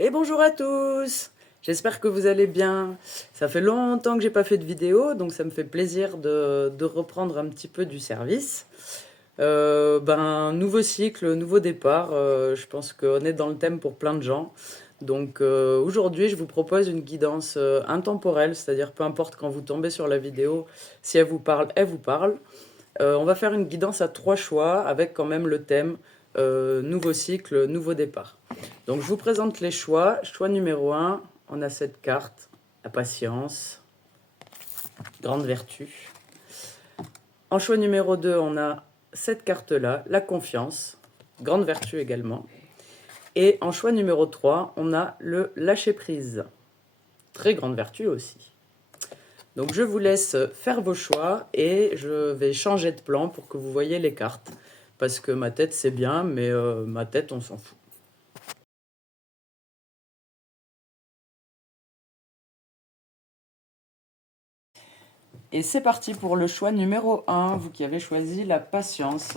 Et bonjour à tous! J'espère que vous allez bien. Ça fait longtemps que j'ai pas fait de vidéo, donc ça me fait plaisir de reprendre un petit peu du service. Nouveau cycle, nouveau départ. Je pense qu'on est dans le thème pour plein de gens. Donc aujourd'hui, je vous propose une guidance intemporelle, c'est-à-dire peu importe quand vous tombez sur la vidéo, si elle vous parle, elle vous parle. On va faire une guidance à 3 choix avec quand même le thème nouveau cycle, nouveau départ. Donc je vous présente les choix. Choix numéro 1, on a cette carte, la patience, grande vertu. En choix numéro 2, on a cette carte-là, la confiance, grande vertu également. Et en choix numéro 3, on a le lâcher-prise, très grande vertu aussi. Donc je vous laisse faire vos choix et je vais changer de plan pour que vous voyez les cartes. Parce que ma tête c'est bien, mais ma tête on s'en fout. Et c'est parti pour le choix numéro 1, vous qui avez choisi la patience.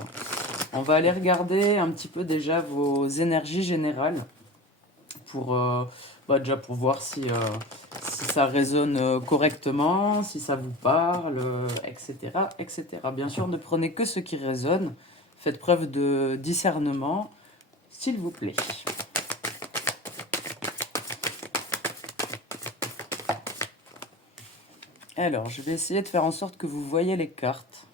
On va aller regarder un petit peu déjà vos énergies générales pour, déjà pour voir si ça résonne correctement, si ça vous parle, etc., etc. Bien sûr, ne prenez que ce qui résonne. Faites preuve de discernement, s'il vous plaît. Alors, je vais essayer de faire en sorte que vous voyez les cartes.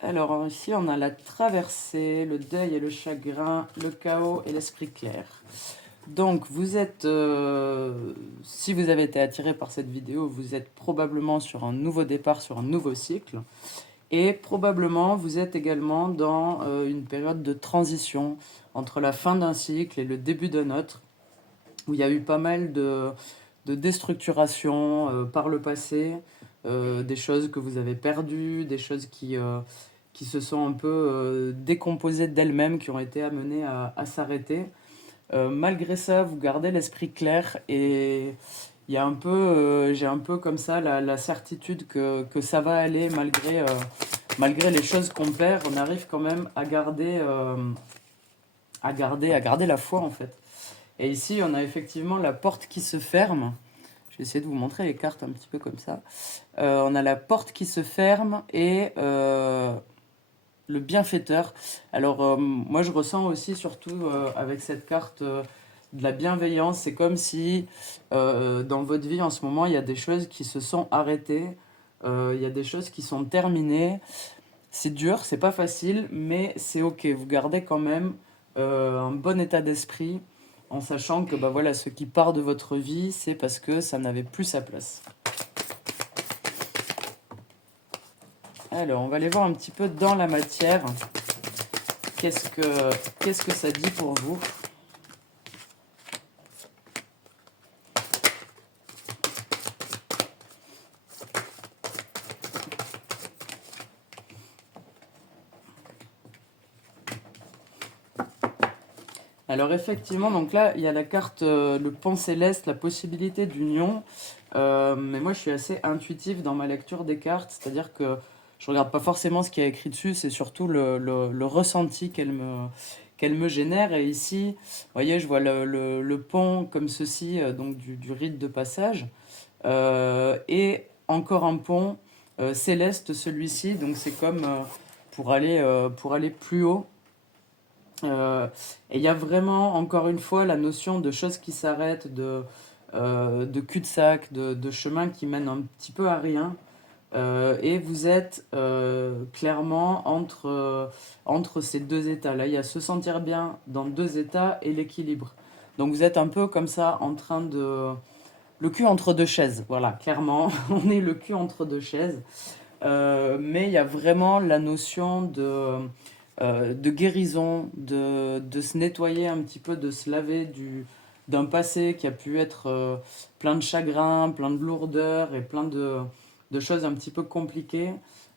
Alors, ici, on a la traversée, le deuil et le chagrin, le chaos et l'esprit clair. Donc, vous êtes, si vous avez été attiré par cette vidéo, vous êtes probablement sur un nouveau départ, sur un nouveau cycle. Et probablement, vous êtes également dans une période de transition entre la fin d'un cycle et le début d'un autre, où il y a eu pas mal de déstructuration par le passé, des choses que vous avez perdues, des choses qui se sont un peu décomposées d'elles-mêmes, qui ont été amenées à s'arrêter. Malgré ça, vous gardez l'esprit clair et il y a un peu, j'ai un peu comme ça la certitude que ça va aller malgré les choses qu'on perd, on arrive quand même à garder la foi en fait. Et ici, on a effectivement la porte qui se ferme. Je vais essayer de vous montrer les cartes un petit peu comme ça. On a la porte qui se ferme et le bienfaiteur. Alors, moi, je ressens aussi, surtout avec cette carte, de la bienveillance. C'est comme si dans votre vie en ce moment, il y a des choses qui se sont arrêtées, il y a des choses qui sont terminées. C'est dur, c'est pas facile, mais c'est ok. Vous gardez quand même un bon état d'esprit en sachant que bah voilà, ce qui part de votre vie, c'est parce que ça n'avait plus sa place. Alors, on va aller voir un petit peu dans la matière. Qu'est-ce que ça dit pour vous? Alors effectivement, donc là, il y a la carte le pont céleste, la possibilité d'union. Mais moi, je suis assez intuitif dans ma lecture des cartes, c'est-à-dire que je regarde pas forcément ce qui est écrit dessus, c'est surtout le ressenti qu'elle me génère. Et ici, vous voyez, je vois le pont comme ceci, donc du rite de passage. Et encore un pont céleste, celui-ci, donc c'est comme pour aller plus haut. Et il y a vraiment, encore une fois, la notion de choses qui s'arrêtent, de cul-de-sac, de chemin qui mène un petit peu à rien. Et vous êtes clairement entre ces deux états. Là, il y a se sentir bien dans deux états et l'équilibre. Donc vous êtes un peu comme ça en train de... Le cul entre deux chaises, voilà, clairement, on est le cul entre deux chaises. Mais il y a vraiment la notion de guérison, de se nettoyer un petit peu, de se laver d'un passé qui a pu être plein de chagrin, plein de lourdeur et plein de choses un petit peu compliquées.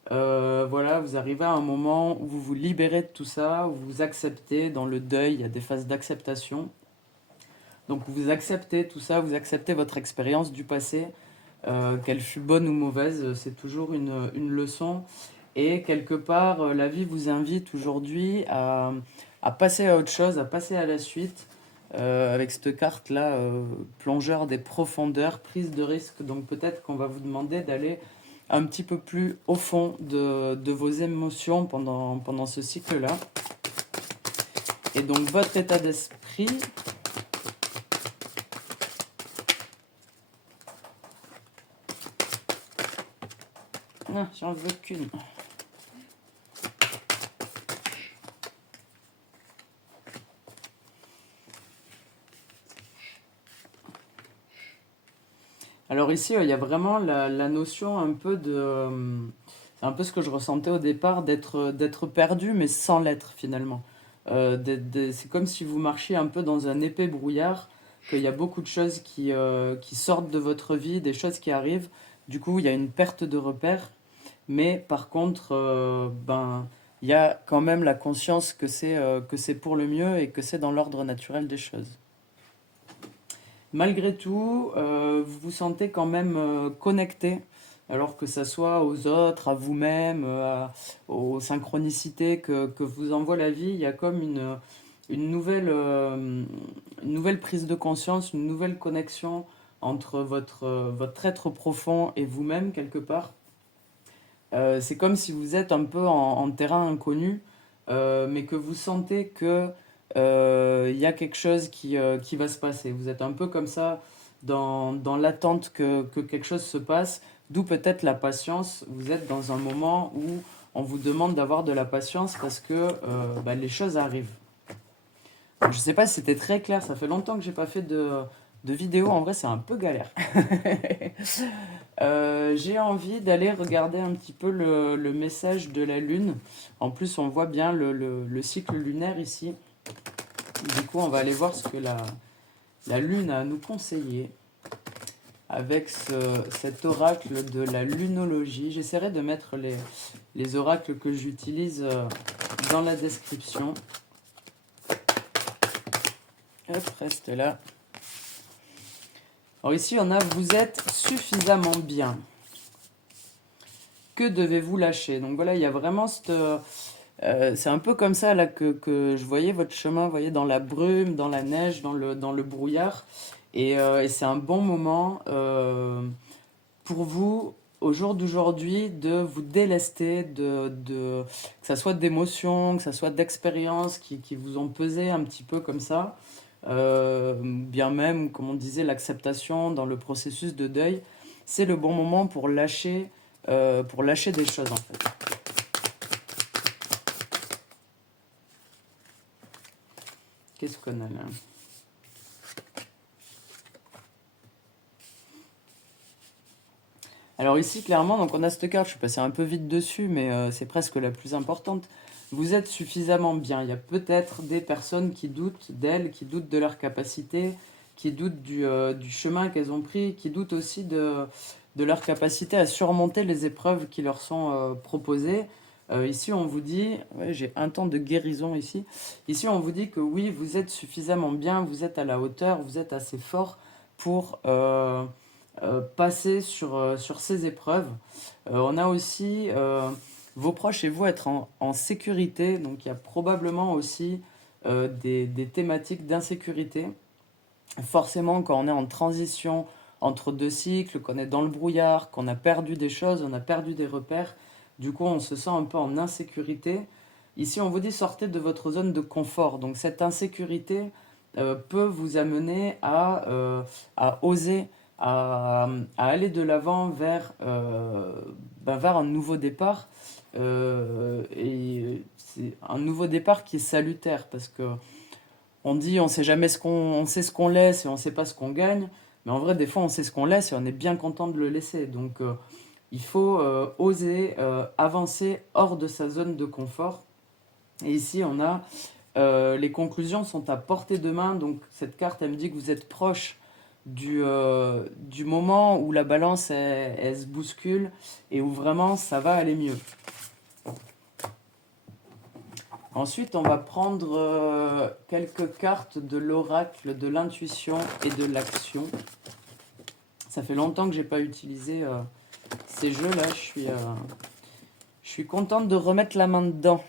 Voilà, vous arrivez à un moment où vous vous libérez de tout ça, où vous acceptez dans le deuil, il y a des phases d'acceptation. Donc vous acceptez tout ça, vous acceptez votre expérience du passé, qu'elle fut bonne ou mauvaise, c'est toujours une leçon. Et quelque part, la vie vous invite aujourd'hui à passer à autre chose, à passer à la suite. avec cette carte-là, plongeur des profondeurs, prise de risque. Donc peut-être qu'on va vous demander d'aller un petit peu plus au fond de vos émotions pendant ce cycle-là. Et donc votre état d'esprit... Ah, j'en veux qu'une. Alors ici, il y a vraiment la notion un peu de... c'est un peu ce que je ressentais au départ, d'être perdu, mais sans l'être finalement. C'est comme si vous marchiez un peu dans un épais brouillard, qu'il y a beaucoup de choses qui sortent de votre vie, des choses qui arrivent. Du coup, il y a une perte de repère. Mais par contre, ben, il y a quand même la conscience que c'est pour le mieux et que c'est dans l'ordre naturel des choses. Malgré tout, vous vous sentez quand même connecté, alors que ça soit aux autres, à vous-même, aux synchronicités que vous envoie la vie. Il y a comme une nouvelle prise de conscience, une nouvelle connexion entre votre être profond et vous-même, quelque part. C'est comme si vous êtes un peu en terrain inconnu, mais que vous sentez que il y a quelque chose qui va se passer. Vous êtes un peu comme ça dans l'attente que quelque chose se passe, d'où peut-être la patience. Vous êtes dans un moment où on vous demande d'avoir de la patience parce que bah, les choses arrivent. Je ne sais pas si c'était très clair, ça fait longtemps que j'ai pas fait de vidéo, en vrai c'est un peu galère. J'ai envie d'aller regarder un petit peu le message de la Lune. En plus, on voit bien le cycle lunaire ici. Du coup, on va aller voir ce que la Lune a à nous conseiller avec cet oracle de la lunologie. J'essaierai de mettre les oracles que j'utilise dans la description. Hop, reste là. Alors ici, on a « Vous êtes suffisamment bien ». Que devez-vous lâcher? Donc voilà, il y a vraiment cette... c'est un peu comme ça là que je voyais votre chemin, vous voyez, dans la brume, dans la neige, dans le brouillard. Et c'est un bon moment pour vous, au jour d'aujourd'hui, de vous délester, que ça soit d'émotions, que ça soit d'expériences qui vous ont pesé un petit peu comme ça. Bien même, comme on disait, l'acceptation dans le processus de deuil. C'est le bon moment pour lâcher des choses en fait. Qu'est-ce qu'on a là? Alors ici, clairement, donc on a cette carte, je suis passé un peu vite dessus, mais c'est presque la plus importante. Vous êtes suffisamment bien. Il y a peut-être des personnes qui doutent d'elles, qui doutent de leur capacité, qui doutent du chemin qu'elles ont pris, qui doutent aussi de leur capacité à surmonter les épreuves qui leur sont proposées. Ici, on vous dit, ouais, j'ai un temps de guérison ici. Ici, on vous dit que oui, vous êtes suffisamment bien, vous êtes à la hauteur, vous êtes assez fort pour passer sur ces épreuves. On a aussi vos proches et vous être en sécurité. Donc, il y a probablement aussi des thématiques d'insécurité. Forcément, quand on est en transition entre deux cycles, qu'on est dans le brouillard, qu'on a perdu des choses, on a perdu des repères, du coup, on se sent un peu en insécurité. Ici, on vous dit sortez de votre zone de confort. Donc, cette insécurité peut vous amener à oser, à aller de l'avant vers un nouveau départ. Et c'est un nouveau départ qui est salutaire parce que on dit on sait jamais on sait ce qu'on laisse et on sait pas ce qu'on gagne. Mais en vrai, des fois, on sait ce qu'on laisse et on est bien content de le laisser. Donc, il faut oser avancer hors de sa zone de confort. Et ici, on a les conclusions sont à portée de main. Donc, cette carte, elle me dit que vous êtes proche du moment où la balance elle se bouscule et où vraiment ça va aller mieux. Ensuite, on va prendre quelques cartes de l'oracle de l'intuition et de l'action. Ça fait longtemps que j'ai pas utilisé ces jeux-là. Je suis contente de remettre la main dedans.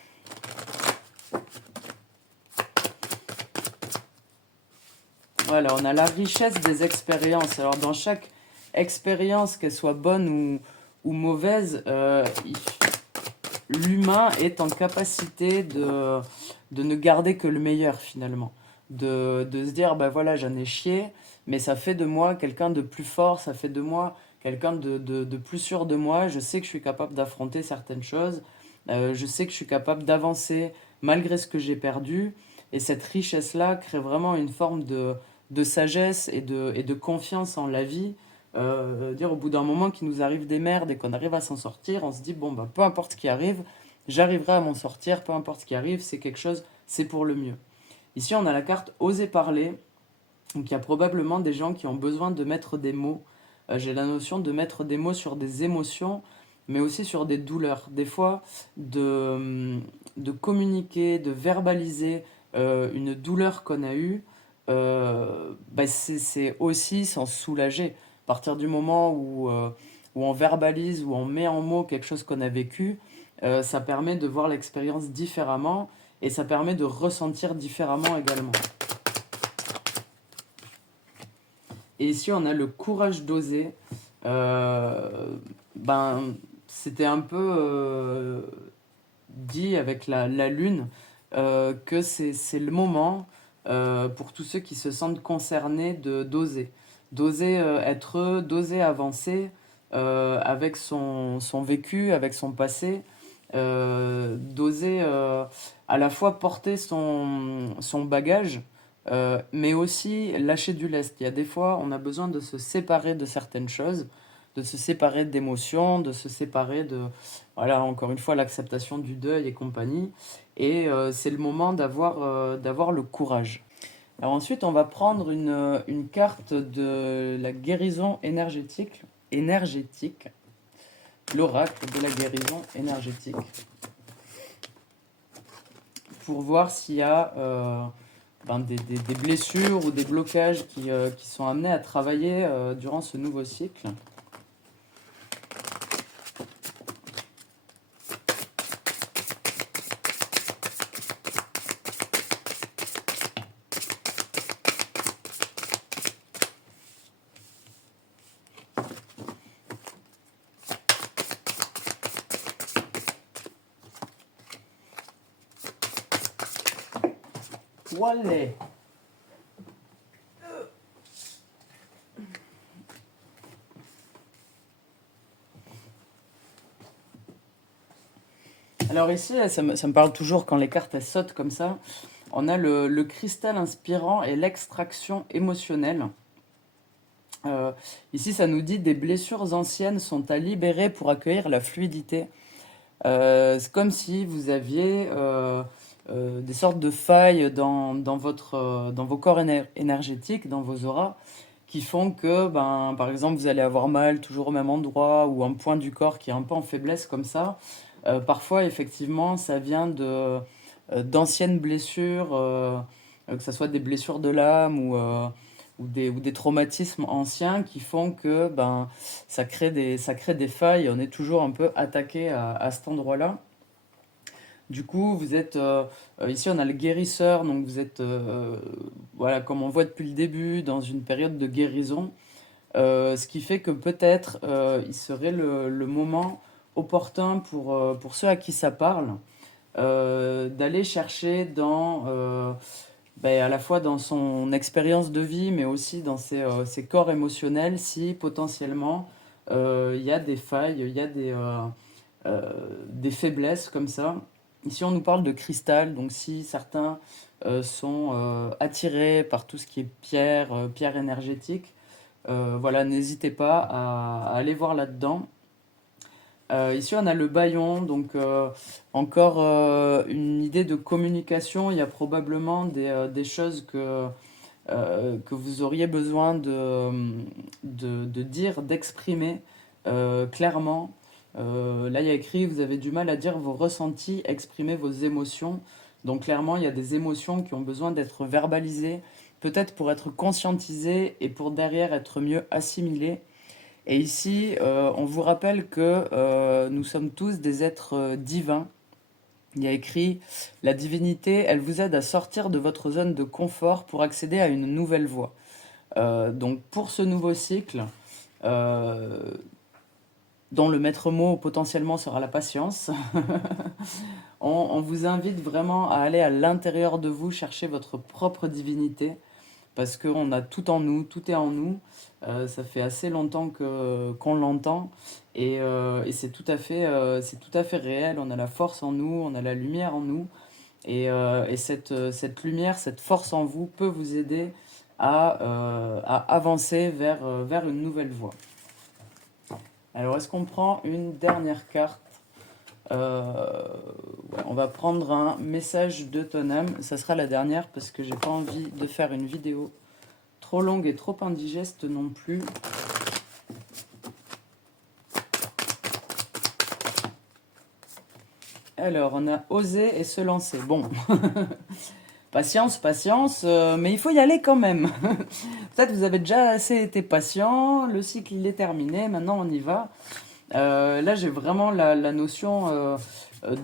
Voilà, on a la richesse des expériences. Alors, dans chaque expérience, qu'elle soit bonne ou mauvaise, l'humain est en capacité de ne garder que le meilleur finalement. De se dire, ben voilà, j'en ai chié, mais ça fait de moi quelqu'un de plus fort, ça fait de moi quelqu'un de plus sûr de moi. Je sais que je suis capable d'affronter certaines choses, je sais que je suis capable d'avancer malgré ce que j'ai perdu. Et cette richesse-là crée vraiment une forme de sagesse et de confiance en la vie. Dire au bout d'un moment qu'il nous arrive des merdes et qu'on arrive à s'en sortir, on se dit bon bah peu importe ce qui arrive, j'arriverai à m'en sortir, peu importe ce qui arrive, c'est quelque chose, c'est pour le mieux. Ici on a la carte oser parler, donc il y a probablement des gens qui ont besoin de mettre des mots. J'ai la notion de mettre des mots sur des émotions, mais aussi sur des douleurs. Des fois, de communiquer, de verbaliser une douleur qu'on a eue, bah, c'est aussi s'en soulager. À partir du moment où on verbalise, où on met en mots quelque chose qu'on a vécu, ça permet de voir l'expérience différemment et ça permet de ressentir différemment également. Et ici, on a le courage d'oser. Ben, c'était un peu dit avec la lune que c'est le moment pour tous ceux qui se sentent concernés d'oser. D'oser être eux, d'oser avancer avec son vécu, avec son passé. D'oser à la fois porter son bagage, mais aussi lâcher du lest. Il y a des fois, on a besoin de se séparer de certaines choses, de se séparer d'émotions, de se séparer de, voilà, encore une fois, l'acceptation du deuil et compagnie. Et c'est le moment d'avoir le courage. Alors ensuite, on va prendre une carte de la guérison énergétique, l'oracle de la guérison énergétique, pour voir s'il y a des blessures ou des blocages qui sont amenés à travailler durant ce nouveau cycle. Voilà. Alors ici, ça me parle toujours quand les cartes elles sautent comme ça. On a le cristal inspirant et l'extraction émotionnelle. Ici, ça nous dit des blessures anciennes sont à libérer pour accueillir la fluidité. C'est comme si vous aviez des sortes de failles dans vos corps énergétiques, dans vos auras, qui font que, ben, par exemple, vous allez avoir mal toujours au même endroit ou un point du corps qui est un peu en faiblesse comme ça. Parfois, effectivement, ça vient d'anciennes blessures, que ce soit des blessures de l'âme ou des traumatismes anciens qui font que ben, ça crée des failles. On est toujours un peu attaqué à cet endroit-là. Du coup, vous êtes ici, on a le guérisseur, donc vous êtes, voilà, comme on voit depuis le début, dans une période de guérison. Ce qui fait que peut-être il serait le moment opportun pour ceux à qui ça parle d'aller chercher à la fois dans son expérience de vie, mais aussi dans ses corps émotionnels, si potentiellement il y a des failles, il y a des faiblesses comme ça. Ici, on nous parle de cristal, donc si certains sont attirés par tout ce qui est pierre énergétique, voilà, n'hésitez pas à aller voir là-dedans. Ici, on a le bâillon, donc encore une idée de communication. Il y a probablement des choses que vous auriez besoin de dire, d'exprimer clairement. Là, il y a écrit, vous avez du mal à dire vos ressentis, exprimer vos émotions. Donc clairement, il y a des émotions qui ont besoin d'être verbalisées, peut-être pour être conscientisées et pour derrière être mieux assimilées. Et ici, on vous rappelle que nous sommes tous des êtres divins Il y a écrit, la divinité, elle vous aide à sortir de votre zone de confort pour accéder à une nouvelle voie. Donc pour ce nouveau cycle, euh, dont le maître mot potentiellement sera la patience, on vous invite vraiment à aller à l'intérieur de vous chercher votre propre divinité, parce qu'on a tout en nous, tout est en nous. Ça fait assez longtemps qu'on l'entend et c'est tout à fait réel. On a la force en nous, on a la lumière en nous et cette lumière, cette force en vous peut vous aider à avancer vers une nouvelle voie. Alors, est-ce qu'on prend une dernière carte? Ouais, on va prendre un message de ton âme. Ça sera la dernière parce que j'ai pas envie de faire une vidéo trop longue et trop indigeste non plus. Alors, on a osé et se lancer. Bon, patience, patience, mais il faut y aller quand même. Peut-être vous avez déjà assez été patient, le cycle il est terminé, maintenant on y va. Là, j'ai vraiment la notion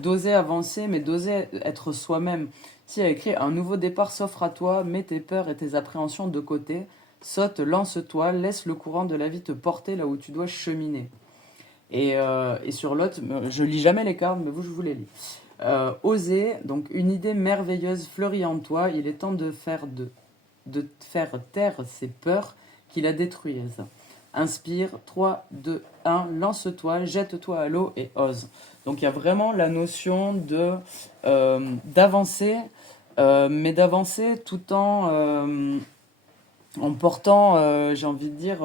d'oser avancer, mais d'oser être soi-même. Si il y a écrit un nouveau départ s'offre à toi, mets tes peurs et tes appréhensions de côté, saute, lance-toi, laisse le courant de la vie te porter là où tu dois cheminer. Et sur l'autre, je lis jamais les cartes, mais vous, je vous les lis. Oser, donc une idée merveilleuse fleurit en toi, il est temps de faire taire ces peurs qui la détruisent. Inspire, 3, 2, 1, lance-toi, jette-toi à l'eau et ose. Donc il y a vraiment la notion d'avancer, mais d'avancer tout en portant, j'ai envie de dire,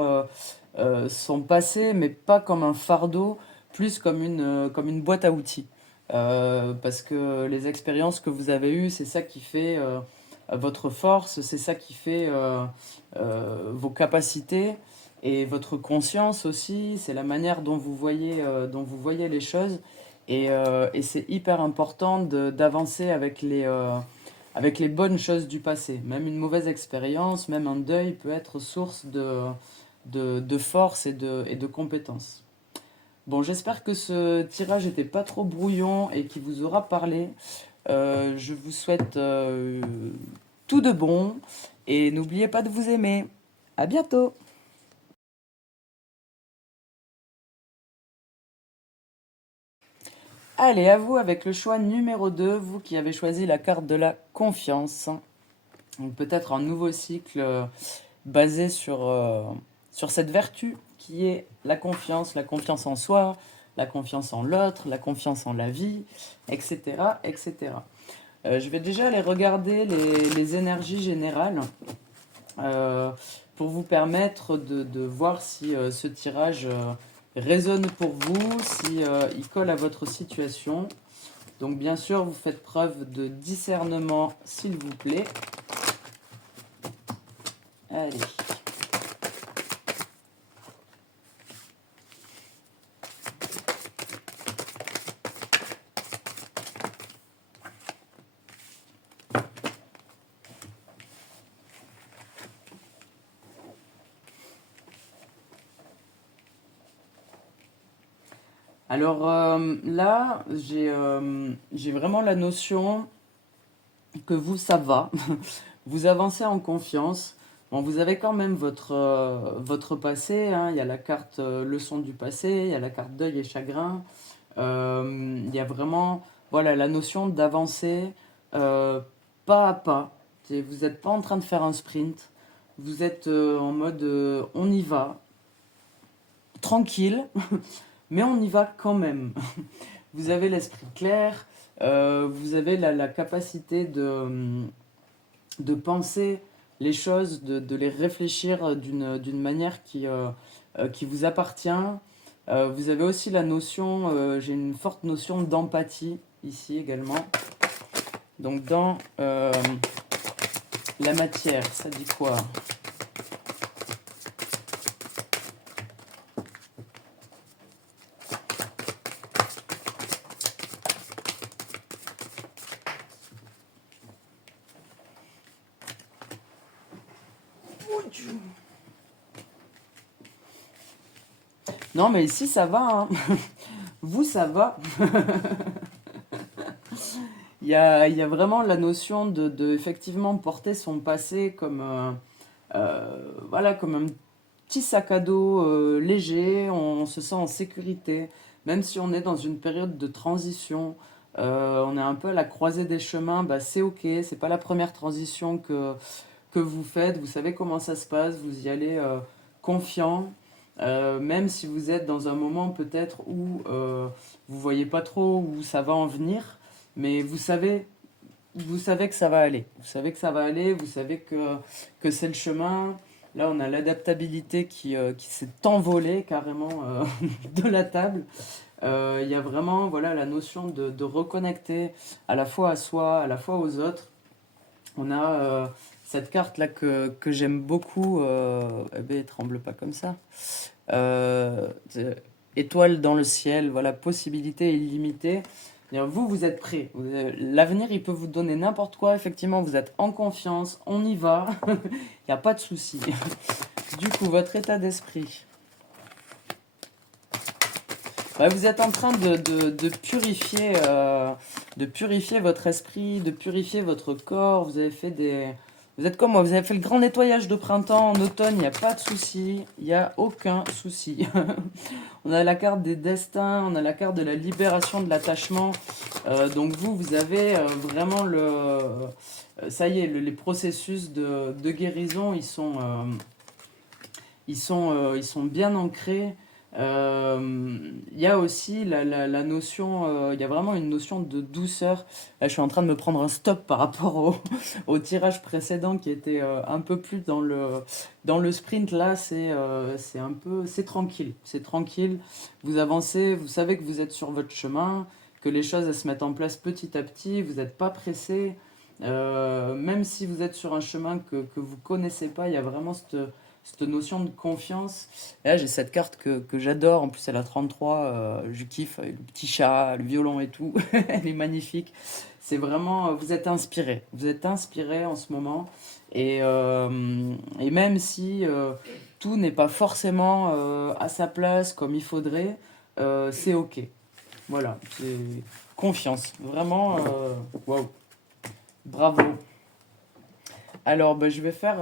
son passé, mais pas comme un fardeau, plus comme une boîte à outils. Parce que les expériences que vous avez eues, c'est ça qui fait votre force, c'est ça qui fait vos capacités et votre conscience aussi, c'est la manière dont vous voyez les choses. Et c'est hyper important d'avancer avec les bonnes choses du passé. Même une mauvaise expérience, même un deuil peut être source de force et de compétences. Bon, j'espère que ce tirage n'était pas trop brouillon et qu'il vous aura parlé. Je vous souhaite tout de bon et n'oubliez pas de vous aimer. À bientôt! Allez, à vous avec le choix numéro 2, vous qui avez choisi la carte de la confiance. Donc peut-être un nouveau cycle basé sur cette vertu qui est la confiance en soi, la confiance en l'autre, la confiance en la vie, etc. etc. Je vais déjà aller regarder les énergies générales euh, pour vous permettre de voir si ce tirage résonne pour vous, si il colle à votre situation. Donc bien sûr, vous faites preuve de discernement, s'il vous plaît. Allez. Alors là, j'ai vraiment la notion que vous, ça va. Vous avancez en confiance. Bon, vous avez quand même votre passé, hein. Il y a la carte leçon du passé, il y a la carte deuil et chagrin. Il y a vraiment voilà, la notion d'avancer pas à pas. Vous n'êtes pas en train de faire un sprint. Vous êtes en mode on y va, tranquille, mais on y va quand même. Vous avez l'esprit clair, vous avez la capacité de penser les choses, de les réfléchir d'une manière qui vous appartient. Vous avez aussi la notion, j'ai une forte notion d'empathie ici également. Donc dans la matière, ça dit quoi? Non mais ici ça va, hein. Vous ça va. il y a vraiment la notion de effectivement porter son passé comme, voilà, comme un petit sac à dos léger, on se sent en sécurité, même si on est dans une période de transition, on est un peu à la croisée des chemins, bah, c'est ok, c'est pas la première transition que vous faites, vous savez comment ça se passe, vous y allez confiant, même si vous êtes dans un moment peut-être où vous voyez pas trop où ça va en venir, mais vous savez que ça va aller. Vous savez que ça va aller, vous savez que c'est le chemin. Là, on a l'adaptabilité qui s'est envolée carrément de la table. Il y a vraiment voilà, la notion de reconnecter à la fois à soi, à la fois aux autres. On a cette carte-là que j'aime beaucoup. Eh ben, tremble pas comme ça. Étoile dans le ciel, voilà, possibilité illimitée. Vous, vous êtes prêts. L'avenir, il peut vous donner n'importe quoi. Effectivement, vous êtes en confiance. On y va. Il n'y a pas de souci. Du coup, votre état d'esprit. Ouais, vous êtes en train de purifier votre esprit, de purifier votre corps. Vous avez fait des... Vous êtes comme moi, vous avez fait le grand nettoyage de printemps, en automne, il n'y a pas de souci, il n'y a aucun souci. On a la carte des destins, on a la carte de la libération de l'attachement. Donc vous, vous avez vraiment le... ça y est, les processus de guérison, ils sont bien ancrés. Il y a aussi la notion, il y a vraiment une notion de douceur. Là, je suis en train de me prendre un stop par rapport au tirage précédent qui était un peu plus dans le sprint. Là, c'est un peu, c'est tranquille. C'est tranquille. Vous avancez, vous savez que vous êtes sur votre chemin, que les choses elles se mettent en place petit à petit. Vous n'êtes pas pressé. Même si vous êtes sur un chemin que vous connaissez pas, il y a vraiment cette notion de confiance. Et là, j'ai cette carte que j'adore. En plus, elle a 33. Je kiffe. Le petit chat, le violon et tout. Elle est magnifique. C'est vraiment. Vous êtes inspiré. Vous êtes inspiré en ce moment. Et même si tout n'est pas forcément à sa place comme il faudrait, c'est OK. Voilà. C'est confiance. Vraiment. Waouh. Bravo. Alors, bah, je vais faire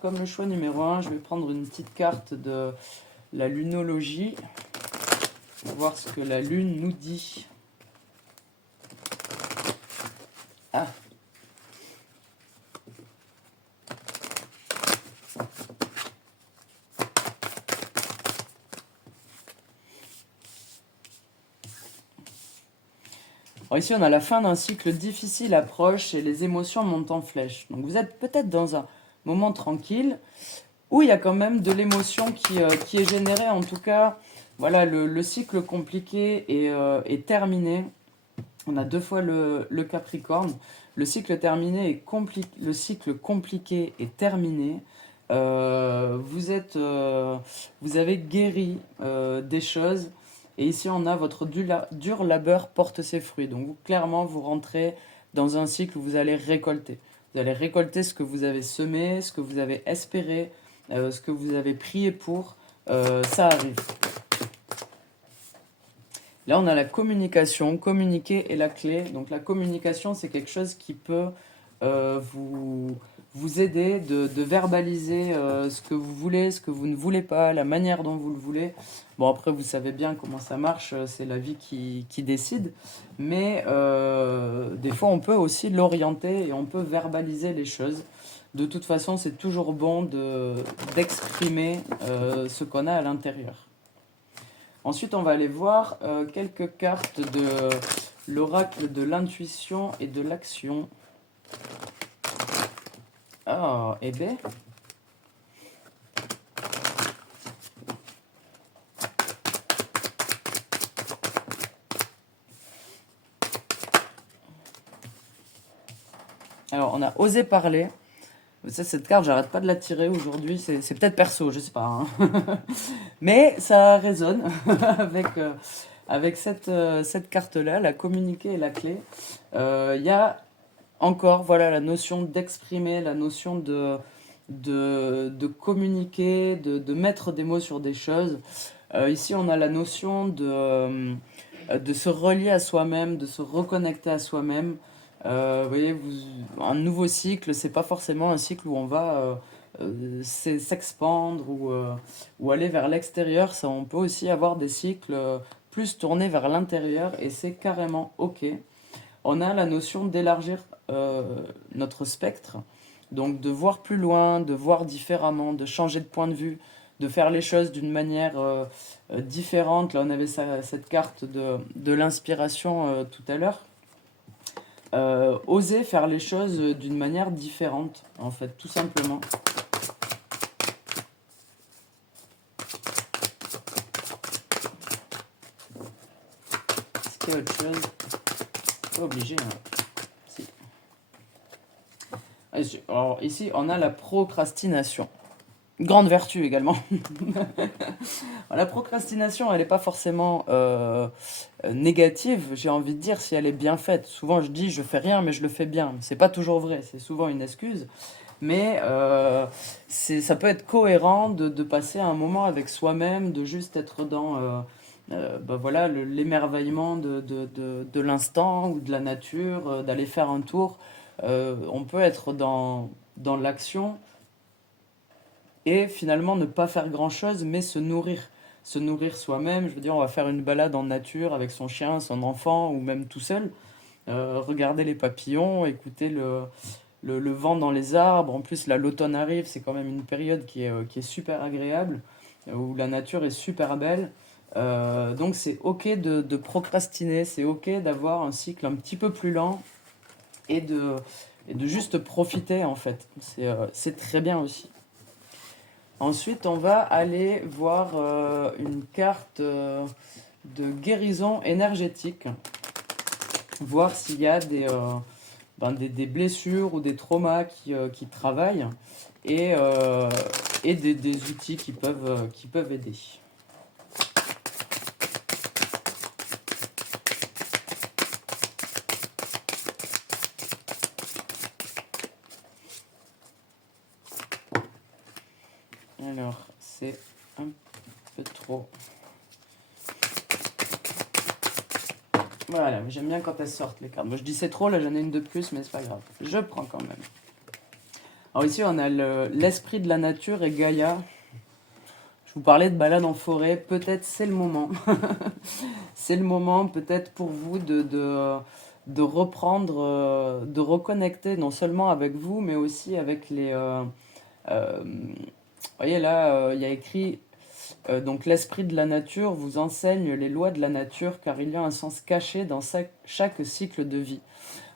comme le choix numéro un. Je vais prendre une petite carte de la lunologie. On va voir ce que la lune nous dit. Ah. Alors ici, on a la fin d'un cycle difficile approche et les émotions montent en flèche. Donc vous êtes peut-être dans un moment tranquille où il y a quand même de l'émotion qui est générée. En tout cas, voilà, le cycle compliqué est terminé. On a deux fois le Capricorne. Le cycle terminé est le cycle compliqué est terminé. Vous avez guéri des choses. Et ici, on a votre dur labeur porte ses fruits. Donc, clairement, vous rentrez dans un cycle où vous allez récolter. Vous allez récolter ce que vous avez semé, ce que vous avez espéré, ce que vous avez prié pour. Ça arrive. Là, on a la communication. Communiquer est la clé. Donc, la communication, c'est quelque chose qui peut vous aider de verbaliser ce que vous voulez, ce que vous ne voulez pas, la manière dont vous le voulez. Bon, après, vous savez bien comment ça marche, c'est la vie qui décide. Mais des fois, on peut aussi l'orienter et on peut verbaliser les choses. De toute façon, c'est toujours bon d'exprimer ce qu'on a à l'intérieur. Ensuite, on va aller voir quelques cartes de l'oracle de l'intuition et de l'action. Ah, eh ben. Alors, on a osé parler. Cette carte, j'arrête pas de la tirer aujourd'hui. C'est peut-être perso, je sais pas. Hein. Mais ça résonne avec cette carte-là, la communiquer est la clé. Il y a encore voilà, la notion d'exprimer, la notion de communiquer, de mettre des mots sur des choses. Ici, on a la notion de se relier à soi-même, de se reconnecter à soi-même. Vous voyez, un nouveau cycle, c'est pas forcément un cycle où on va s'expandre ou aller vers l'extérieur. Ça, on peut aussi avoir des cycles plus tournés vers l'intérieur et c'est carrément OK. On a la notion d'élargir euh, notre spectre, donc de voir plus loin, de voir différemment, de changer de point de vue, de faire les choses d'une manière différente. Là, on avait cette carte de l'inspiration tout à l'heure. Oser faire les choses d'une manière différente, en fait, tout simplement. Est-ce qu'il y a autre chose? Pas obligé, hein. Si. Alors ici, on a la procrastination. Grande vertu également. La procrastination, elle n'est pas forcément négative, j'ai envie de dire, si elle est bien faite. Souvent, je dis, je fais rien, mais je le fais bien. C'est pas toujours vrai, c'est souvent une excuse. Mais ça peut être cohérent de passer un moment avec soi-même, de juste être dans bah voilà, l'émerveillement de l'instant ou de la nature, d'aller faire un tour. On peut être dans l'action et finalement ne pas faire grand-chose, mais se nourrir. Se nourrir soi-même, je veux dire, on va faire une balade en nature avec son chien, son enfant ou même tout seul. Regarder les papillons, écouter le vent dans les arbres. En plus, là, l'automne arrive, c'est quand même une période qui est super agréable, où la nature est super belle. Donc c'est ok de procrastiner, c'est ok d'avoir un cycle un petit peu plus lent et et de juste profiter en fait. C'est très bien aussi. Ensuite, on va aller voir une carte de guérison énergétique, voir s'il y a des blessures ou des traumas qui travaillent et, et des outils qui peuvent aider. Alors, c'est un peu trop. Voilà, j'aime bien quand elles sortent les cartes. Moi, je dis c'est trop, là j'en ai une de plus, mais c'est pas grave. Je prends quand même. Alors ici, on a l'esprit de la nature et Gaïa. Je vous parlais de balade en forêt, peut-être c'est le moment. C'est le moment peut-être pour vous de reprendre, de reconnecter non seulement avec vous, mais aussi avec vous voyez là, il y a écrit donc l'esprit de la nature vous enseigne les lois de la nature car il y a un sens caché dans chaque cycle de vie.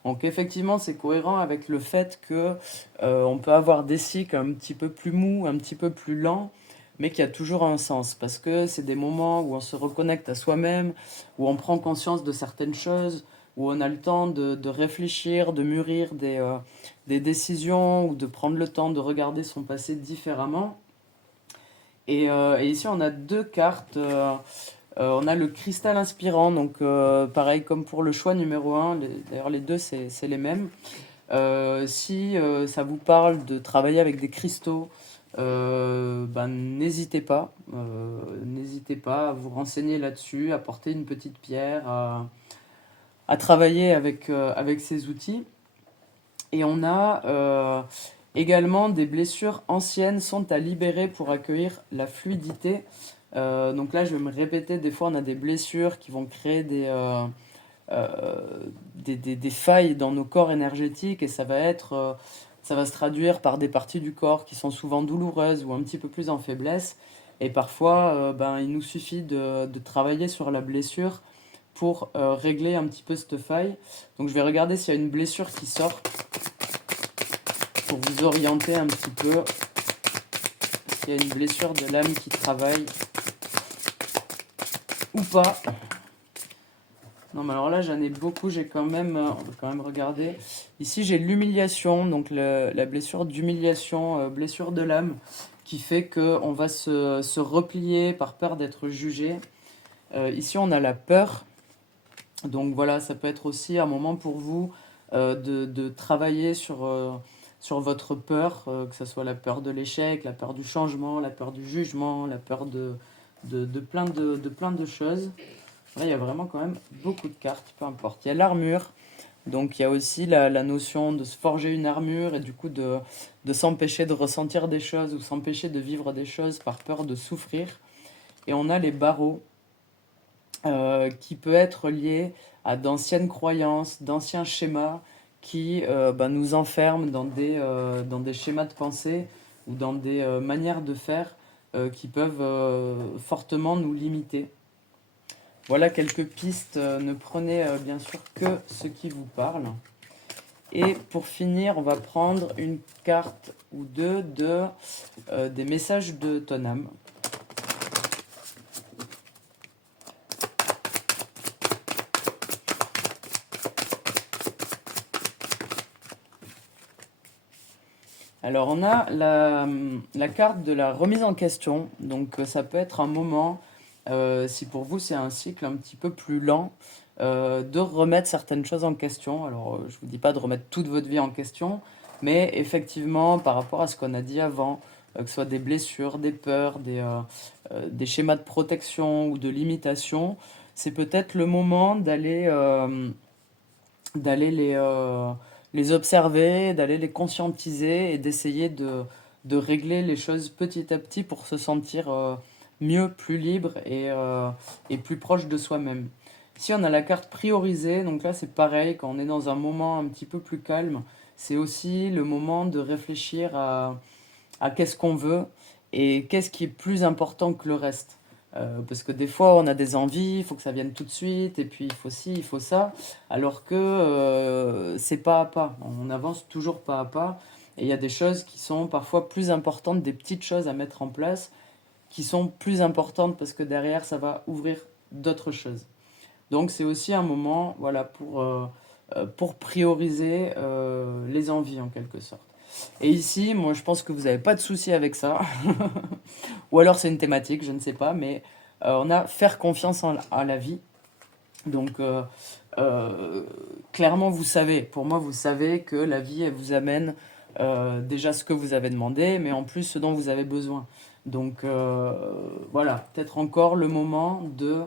Donc effectivement, c'est cohérent avec le fait que on peut avoir des cycles un petit peu plus mous, un petit peu plus lents, mais qui a toujours un sens parce que c'est des moments où on se reconnecte à soi-même, où on prend conscience de certaines choses, où on a le temps de réfléchir, de mûrir des décisions ou de prendre le temps de regarder son passé différemment. Et ici, on a deux cartes. On a le cristal inspirant, donc pareil comme pour le choix numéro un. D'ailleurs, les deux, c'est les mêmes. Si ça vous parle de travailler avec des cristaux, ben, n'hésitez pas à vous renseigner là-dessus, à porter une petite pierre, à travailler avec ces outils. Et on a également des blessures anciennes sont à libérer pour accueillir la fluidité. Donc là, je vais me répéter, des fois on a des blessures qui vont créer des failles dans nos corps énergétiques et ça va se traduire par des parties du corps qui sont souvent douloureuses ou un petit peu plus en faiblesse. Et parfois, ben, il nous suffit de travailler sur la blessure pour régler un petit peu cette faille. Donc je vais regarder s'il y a une blessure qui sort pour vous orienter un petit peu. S'il y a une blessure de l'âme qui travaille ou pas. Non, mais alors là, j'en ai beaucoup. J'ai quand même, on va quand même regarder. Ici, j'ai l'humiliation, donc la blessure d'humiliation, blessure de l'âme, qui fait qu'on va se replier par peur d'être jugé. Ici, on a la peur. Donc voilà, ça peut être aussi un moment pour vous de travailler sur votre peur, que ce soit la peur de l'échec, la peur du changement, la peur du jugement, la peur de plein de choses. Là, il y a vraiment quand même beaucoup de cartes, peu importe. Il y a l'armure. Donc il y a aussi la notion de se forger une armure et du coup de s'empêcher de ressentir des choses ou s'empêcher de vivre des choses par peur de souffrir. Et on a les barreaux qui peut être lié à d'anciennes croyances, d'anciens schémas qui nous enferment dans des schémas de pensée ou dans des manières de faire qui peuvent fortement nous limiter. Voilà quelques pistes. Ne prenez bien sûr que ce qui vous parle. Et pour finir, on va prendre une carte ou deux des messages de ton âme. Alors on a la carte de la remise en question. Donc ça peut être un moment, si pour vous c'est un cycle un petit peu plus lent, de remettre certaines choses en question. Alors je vous dis pas de remettre toute votre vie en question, mais effectivement par rapport à ce qu'on a dit avant, que ce soit des blessures, des peurs, des schémas de protection ou de limitation, c'est peut-être le moment d'aller les observer, d'aller les conscientiser et d'essayer de régler les choses petit à petit pour se sentir mieux, plus libre et plus proche de soi-même. Si on a la carte priorisée, donc là c'est pareil, quand on est dans un moment un petit peu plus calme, c'est aussi le moment de réfléchir à qu'est-ce qu'on veut et qu'est-ce qui est plus important que le reste. Parce que des fois, on a des envies, il faut que ça vienne tout de suite, et puis il faut ci, il faut ça, alors que c'est pas à pas. On avance toujours pas à pas, et il y a des choses qui sont parfois plus importantes, des petites choses à mettre en place, qui sont plus importantes parce que derrière, ça va ouvrir d'autres choses. Donc c'est aussi un moment, voilà, pour prioriser les envies en quelque sorte. Et ici, moi je pense que vous n'avez pas de souci avec ça. Ou alors c'est une thématique, je ne sais pas, mais on a faire confiance à la vie. Donc euh, clairement, vous savez, pour moi, vous savez que la vie, elle vous amène déjà ce que vous avez demandé, mais en plus ce dont vous avez besoin. Donc voilà, peut-être encore le moment de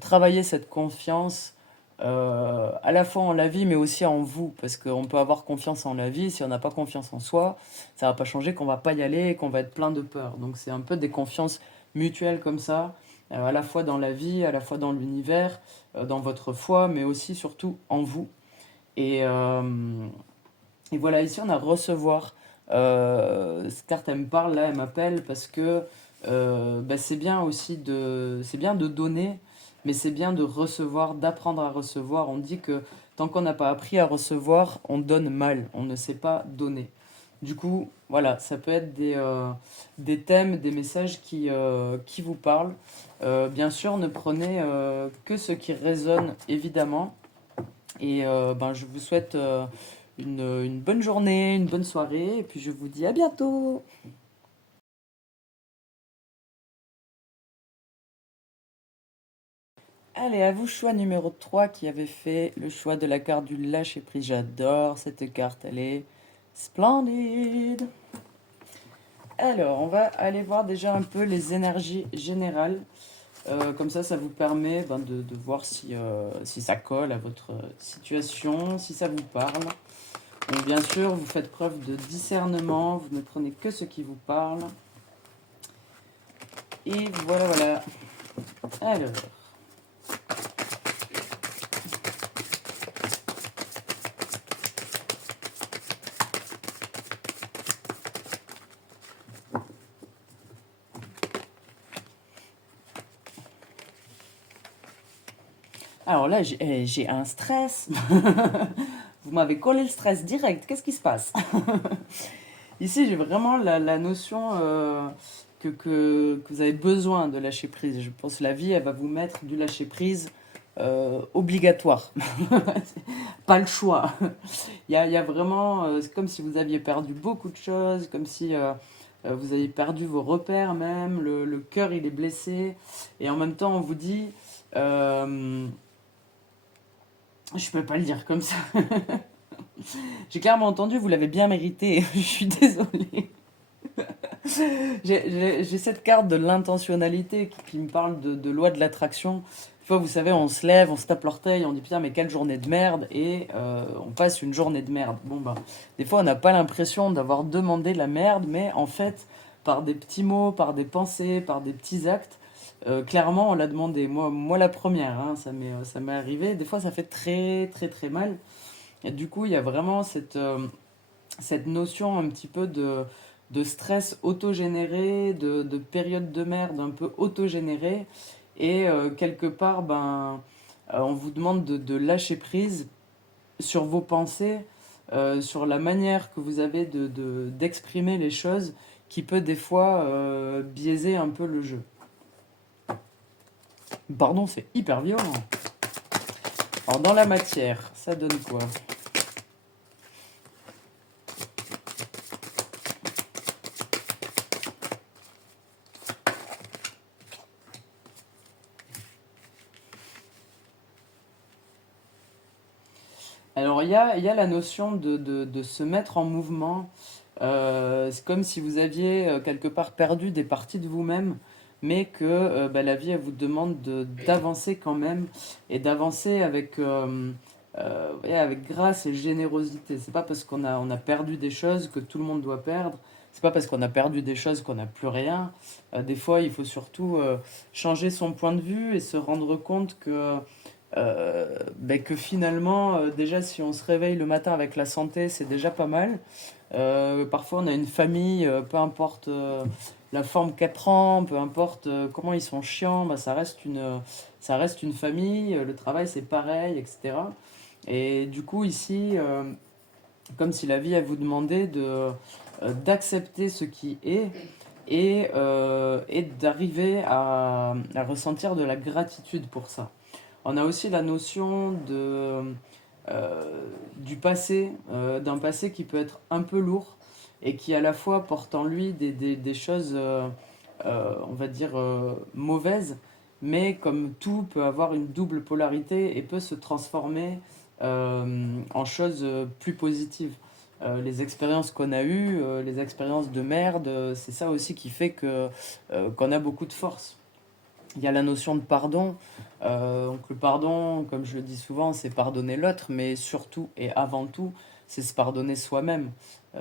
travailler cette confiance à la fois en la vie, mais aussi en vous, parce qu'on peut avoir confiance en la vie, si on n'a pas confiance en soi, ça va pas changer qu'on va pas y aller et qu'on va être plein de peur. Donc c'est un peu des confiances mutuelles comme ça, à la fois dans la vie, à la fois dans l'univers, dans votre foi, mais aussi surtout en vous. Et, euh, et voilà, ici on a recevoir. Cette carte, elle me parle, là, elle m'appelle parce que c'est bien aussi c'est bien de donner, mais c'est bien de recevoir, d'apprendre à recevoir. On dit que tant qu'on n'a pas appris à recevoir, on donne mal, on ne sait pas donner. Du coup, voilà, ça peut être des thèmes, des messages qui vous parlent. Bien sûr, ne prenez que ce qui résonne, évidemment. Et je vous souhaite une bonne journée, une bonne soirée, et puis je vous dis à bientôt. Allez, à vous, choix numéro 3 qui avait fait le choix de la carte du lâcher prise. J'adore cette carte, elle est splendide. Alors, on va aller voir déjà un peu les énergies générales. Comme ça vous permet de voir si ça colle à votre situation, si ça vous parle. Donc, bien sûr, vous faites preuve de discernement, vous ne prenez que ce qui vous parle. Et voilà, voilà. Alors, alors là, j'ai un stress. Vous m'avez collé le stress direct. Qu'est-ce qui se passe? Ici, j'ai vraiment la notion que vous avez besoin de lâcher prise. Je pense que la vie, elle va vous mettre du lâcher prise obligatoire. Pas le choix. Il y a vraiment, c'est comme si vous aviez perdu beaucoup de choses, comme si vous avez perdu vos repères même, le cœur il est blessé, et en même temps on vous dit, euh, je peux pas le dire comme ça. J'ai clairement entendu, vous l'avez bien mérité, je suis désolée. J'ai cette carte de l'intentionnalité qui me parle de loi de l'attraction. Des fois, vous savez, on se lève, on se tape l'orteil, on dit putain, mais quelle journée de merde, et on passe une journée de merde. Bon, bah, des fois, on n'a pas l'impression d'avoir demandé la merde, mais en fait, par des petits mots, par des pensées, par des petits actes, clairement, on l'a demandé. Moi la première, hein, ça m'est arrivé. Des fois, ça fait très, très, très mal. Et du coup, il y a vraiment cette notion un petit peu de stress autogénéré, de période de merde un peu autogénérée. Et quelque part, ben, on vous demande de lâcher prise sur vos pensées, sur la manière que vous avez d'exprimer les choses, qui peut des fois biaiser un peu le jeu. Pardon, c'est hyper violent. Alors dans la matière, ça donne quoi? Alors il y a la notion de se mettre en mouvement. C'est comme si vous aviez quelque part perdu des parties de vous-même, mais que bah, la vie elle vous demande d'avancer quand même, et d'avancer avec, ouais, avec grâce et générosité. C'est pas parce on a perdu des choses que tout le monde doit perdre. C'est pas parce qu'on a perdu des choses qu'on n'a plus rien. Des fois, il faut surtout changer son point de vue et se rendre compte ben que finalement, déjà, si on se réveille le matin avec la santé, c'est déjà pas mal. Parfois, on a une famille, peu importe la forme qu'elle prend, peu importe comment ils sont chiants, bah, ça reste une famille. Le travail, c'est pareil, etc. Et du coup, ici, comme si la vie, elle vous demandait d'accepter ce qui est, et d'arriver à ressentir de la gratitude pour ça. On a aussi la notion du passé, d'un passé qui peut être un peu lourd et qui à la fois porte en lui des choses, on va dire, mauvaises, mais comme tout peut avoir une double polarité et peut se transformer en choses plus positives. Les expériences qu'on a eues, les expériences de merde, c'est ça aussi qui fait qu'on a beaucoup de force. Il y a la notion de pardon. Donc le pardon, comme je le dis souvent, c'est pardonner l'autre, mais surtout et avant tout, c'est se pardonner soi-même.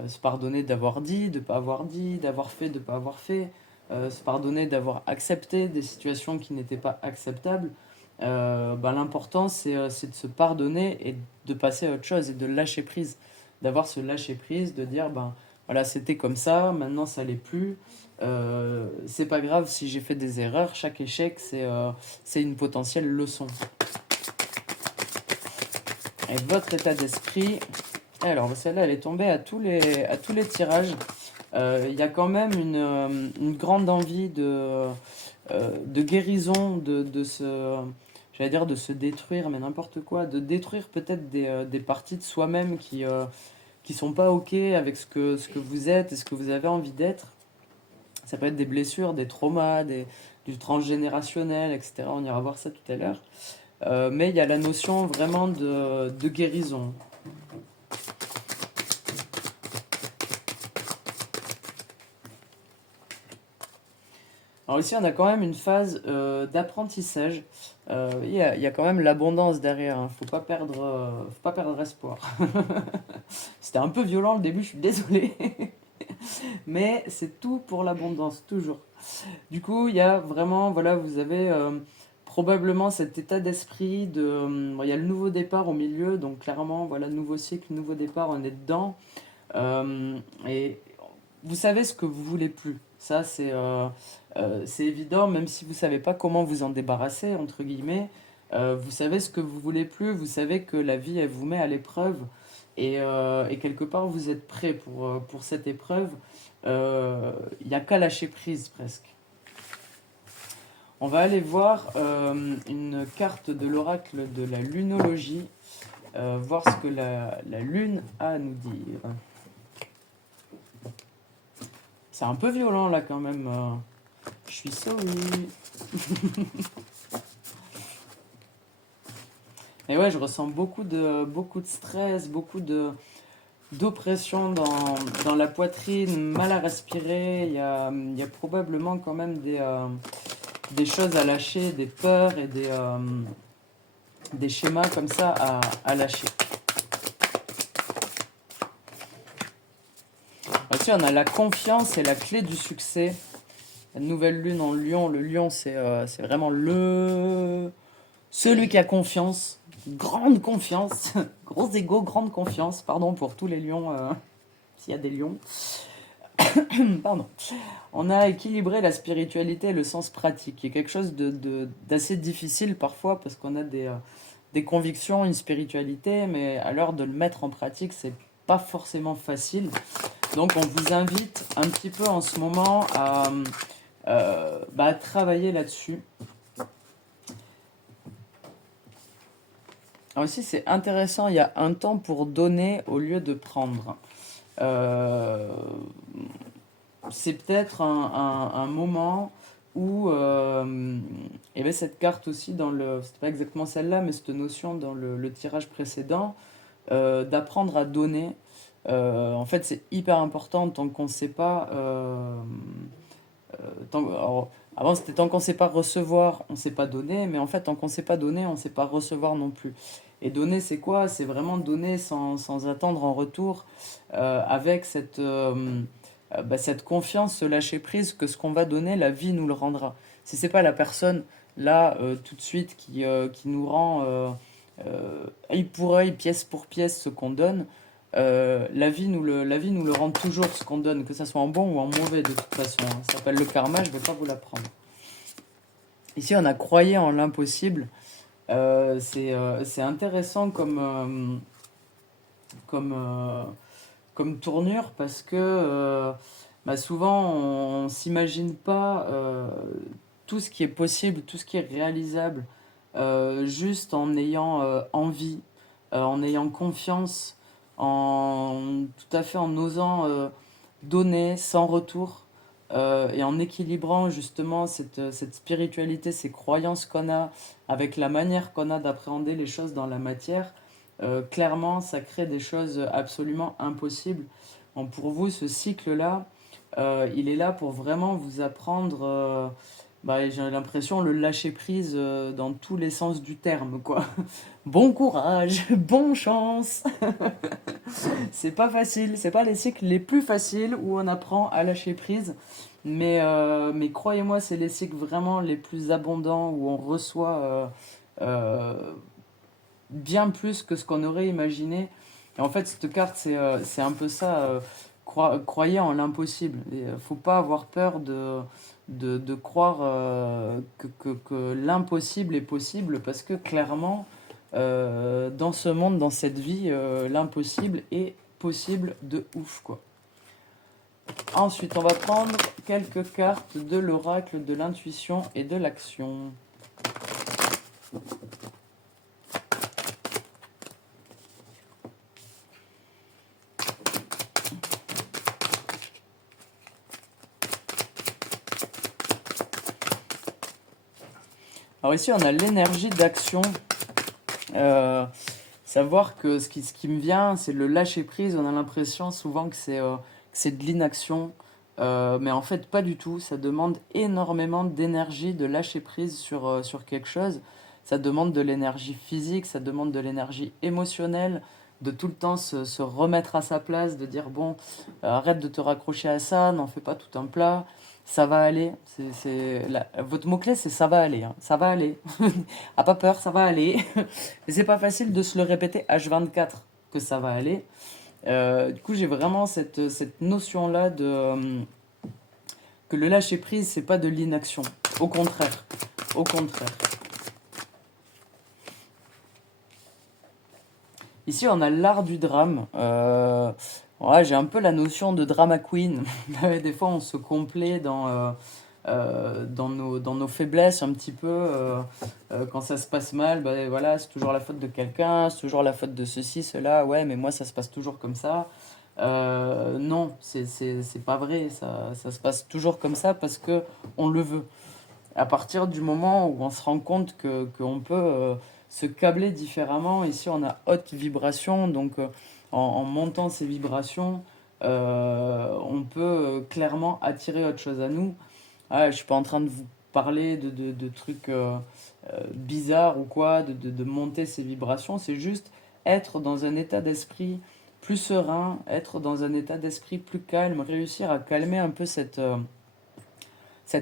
Se pardonner d'avoir dit, de ne pas avoir dit, d'avoir fait, de ne pas avoir fait. Se pardonner d'avoir accepté des situations qui n'étaient pas acceptables. Ben, l'important, c'est de se pardonner et de passer à autre chose et de lâcher prise. D'avoir ce lâcher prise, de dire, ben voilà, c'était comme ça, maintenant ça l'est plus. C'est pas grave si j'ai fait des erreurs, chaque échec c'est une potentielle leçon. Et votre état d'esprit, alors celle-là elle est tombée à tous les tirages. Il y a quand même une grande envie de guérison, j'allais dire de se détruire, mais n'importe quoi, de détruire peut-être des parties de soi-même qui sont pas ok avec ce que vous êtes et ce que vous avez envie d'être. Ça peut être des blessures, des traumas, du transgénérationnel, etc. On ira voir ça tout à l'heure. Mais il y a la notion vraiment de guérison. Alors ici, on a quand même une phase d'apprentissage. Il y a quand même l'abondance derrière. Hein. Faut pas perdre espoir. C'était un peu violent le début, je suis désolé. Mais c'est tout pour l'abondance, toujours. Du coup, il y a vraiment, voilà, vous avez probablement cet état d'esprit il y a le nouveau départ au milieu, donc clairement, voilà, nouveau cycle, nouveau départ, on est dedans. Et vous savez ce que vous voulez plus. Ça, c'est évident, même si vous savez pas comment vous en débarrasser, entre guillemets. Vous savez ce que vous voulez plus, vous savez que la vie, elle vous met à l'épreuve. Et quelque part, vous êtes prêt pour cette épreuve. Il n'y a qu'à lâcher prise, presque. On va aller voir une carte de l'oracle de la lunologie, voir ce que la lune a à nous dire. C'est un peu violent là quand même. Je suis sorry. Et ouais, je ressens beaucoup de stress, d'oppression dans la poitrine, mal à respirer. Il y a probablement quand même des choses à lâcher, des peurs et des schémas comme ça à lâcher. Ensuite, on a la confiance et la clé du succès. La nouvelle lune en lion. Le lion, c'est vraiment celui qui a confiance. Grande confiance. Gros ego, grande confiance. Pardon pour tous les lions, s'il y a des lions. Pardon. On a équilibré la spiritualité et le sens pratique, qui est quelque chose d'assez difficile parfois parce qu'on a des convictions, une spiritualité, mais à l'heure de le mettre en pratique, c'est pas forcément facile. Donc on vous invite un petit peu en ce moment à travailler là-dessus. Alors aussi c'est intéressant, il y a un temps pour donner au lieu de prendre. Euh, c'est peut-être un moment où il y avait cette carte aussi dans c'était pas exactement celle-là, mais cette notion dans le tirage précédent, d'apprendre à donner. En fait, c'est hyper important tant qu'on ne sait pas. Alors, avant, c'était tant qu'on ne sait pas recevoir, on ne sait pas donner, mais en fait, tant qu'on ne sait pas donner, on ne sait pas recevoir non plus. Et donner, c'est quoi? C'est vraiment donner sans attendre en retour, avec cette confiance, ce lâcher prise que ce qu'on va donner, la vie nous le rendra. Si c'est pas la personne là tout de suite qui nous rend œil pour œil, pièce pour pièce ce qu'on donne, la vie nous le rend toujours ce qu'on donne, que ça soit en bon ou en mauvais de toute façon, hein. Ça s'appelle le karma, je ne vais pas vous l'apprendre. Ici, on a croyé en l'impossible. C'est intéressant comme, euh, comme tournure parce que souvent on s'imagine pas tout ce qui est possible, tout ce qui est réalisable, juste en ayant envie, en ayant confiance, tout à fait en osant donner sans retour, et en équilibrant justement cette spiritualité, ces croyances qu'on a avec la manière qu'on a d'appréhender les choses dans la matière. Clairement, ça crée des choses absolument impossibles. Bon, pour vous, ce cycle-là, il est là pour vraiment vous apprendre, j'ai l'impression, le lâcher-prise dans tous les sens du terme, quoi. Bon courage, bonne chance. C'est pas facile, c'est pas les cycles les plus faciles où on apprend à lâcher prise, mais croyez-moi, c'est les cycles vraiment les plus abondants où on reçoit euh, bien plus que ce qu'on aurait imaginé. Et en fait, cette carte, c'est un peu ça. Croyez en l'impossible. Il ne faut pas avoir peur de croire que l'impossible est possible parce que clairement, dans ce monde, dans cette vie, l'impossible est possible de ouf, quoi. Ensuite, on va prendre quelques cartes de l'oracle de l'intuition et de l'action. Alors ici, on a l'énergie d'action. Euh, Savoir que ce qui me vient, c'est le lâcher prise. On a l'impression souvent que c'est de l'inaction. Mais en fait, pas du tout. Ça demande énormément d'énergie de lâcher prise sur quelque chose. Ça demande de l'énergie physique, ça demande de l'énergie émotionnelle, de tout le temps se remettre à sa place, de dire bon, arrête de te raccrocher à ça, n'en fais pas tout un plat, ça va aller. Votre mot-clé, c'est ça va aller, hein. Ça va aller. Ah, pas peur, ça va aller. Mais c'est pas facile de se le répéter H24 que ça va aller. Du coup, j'ai vraiment cette notion-là que le lâcher prise, c'est pas de l'inaction. Au contraire. Au contraire. Ici, on a l'art du drame. Ouais, j'ai un peu la notion de drama queen. Des fois, on se complaît dans nos faiblesses un petit peu. Quand ça se passe mal, voilà, c'est toujours la faute de quelqu'un, c'est toujours la faute de ceci, cela. Ouais, mais moi, ça se passe toujours comme ça. Non, c'est pas vrai. Ça se passe toujours comme ça parce que on le veut. À partir du moment où on se rend compte qu'on peut se câbler différemment, ici on a haute vibration, donc en montant ces vibrations, on peut clairement attirer autre chose à nous. Ah, je suis pas en train de vous parler de trucs bizarres ou quoi, de monter ses vibrations. C'est juste être dans un état d'esprit plus serein, être dans un état d'esprit plus calme, réussir à calmer un peu cette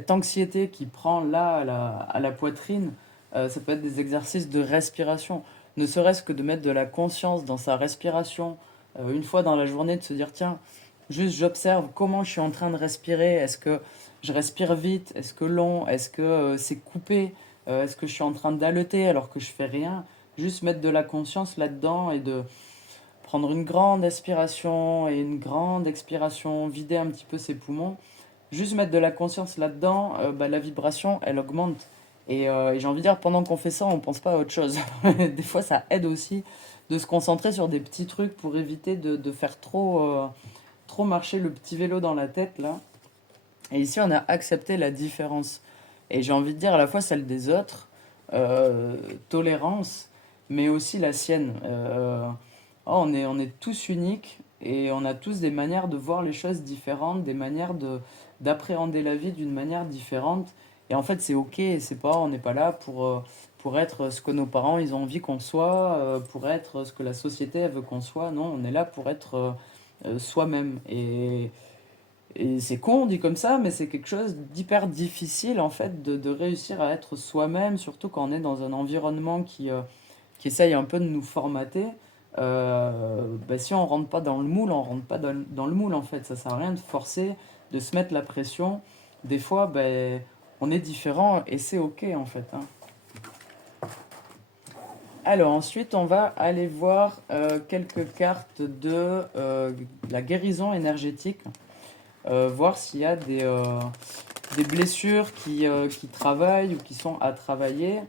anxiété qui prend là à la poitrine. Ça peut être des exercices de respiration, ne serait-ce que de mettre de la conscience dans sa respiration, une fois dans la journée, de se dire, tiens, juste j'observe comment je suis en train de respirer, est-ce que je respire vite, est-ce que long, est-ce que c'est coupé, est-ce que je suis en train d'haleter alors que je fais rien, juste mettre de la conscience là-dedans et de prendre une grande aspiration et une grande expiration, vider un petit peu ses poumons, juste mettre de la conscience là-dedans, bah, la vibration, elle augmente. Et j'ai envie de dire, pendant qu'on fait ça, on pense pas à autre chose. Des fois, ça aide aussi de se concentrer sur des petits trucs pour éviter de faire trop marcher le petit vélo dans la tête, là. Et ici, on a accepté la différence. Et j'ai envie de dire à la fois celle des autres, euh, tolérance, mais aussi la sienne. On est tous uniques et on a tous des manières de voir les choses différentes, des manières d'appréhender la vie d'une manière différente. Et en fait, c'est ok, on n'est pas là pour être ce que nos parents ils ont envie qu'on soit, pour être ce que la société elle veut qu'on soit. Non, on est là pour être soi-même. Et c'est con, dit comme ça, mais c'est quelque chose d'hyper difficile en fait de réussir à être soi-même, surtout quand on est dans un environnement qui essaye un peu de nous formater. Bah, si on rentre pas dans le moule, on rentre pas dans le moule en fait. Ça sert à rien de forcer, de se mettre la pression. Des fois, ben, on est différent et c'est ok en fait, hein. Alors ensuite, on va aller voir quelques cartes de la guérison énergétique. Voir s'il y a des blessures qui travaillent ou qui sont à travailler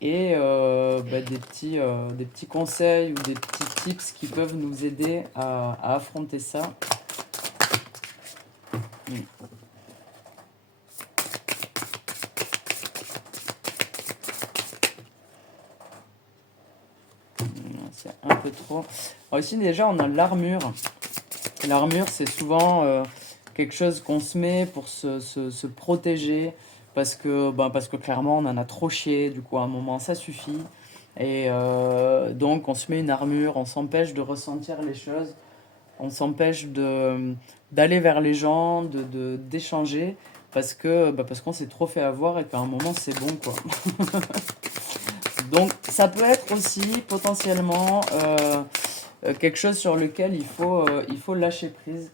et bah, des petits conseils ou des petits tips qui peuvent nous aider à affronter ça. Hmm, c'est un peu trop. Alors ici déjà on a l'armure. L'armure c'est souvent quelque chose qu'on se met pour se protéger parce que clairement on en a trop chié, du coup à un moment ça suffit. Et donc on se met une armure, on s'empêche de ressentir les choses, on s'empêche d'aller vers les gens, d'échanger, parce qu'on s'est trop fait avoir et qu'à un moment c'est bon quoi. Donc ça peut être aussi potentiellement quelque chose sur lequel il faut lâcher prise.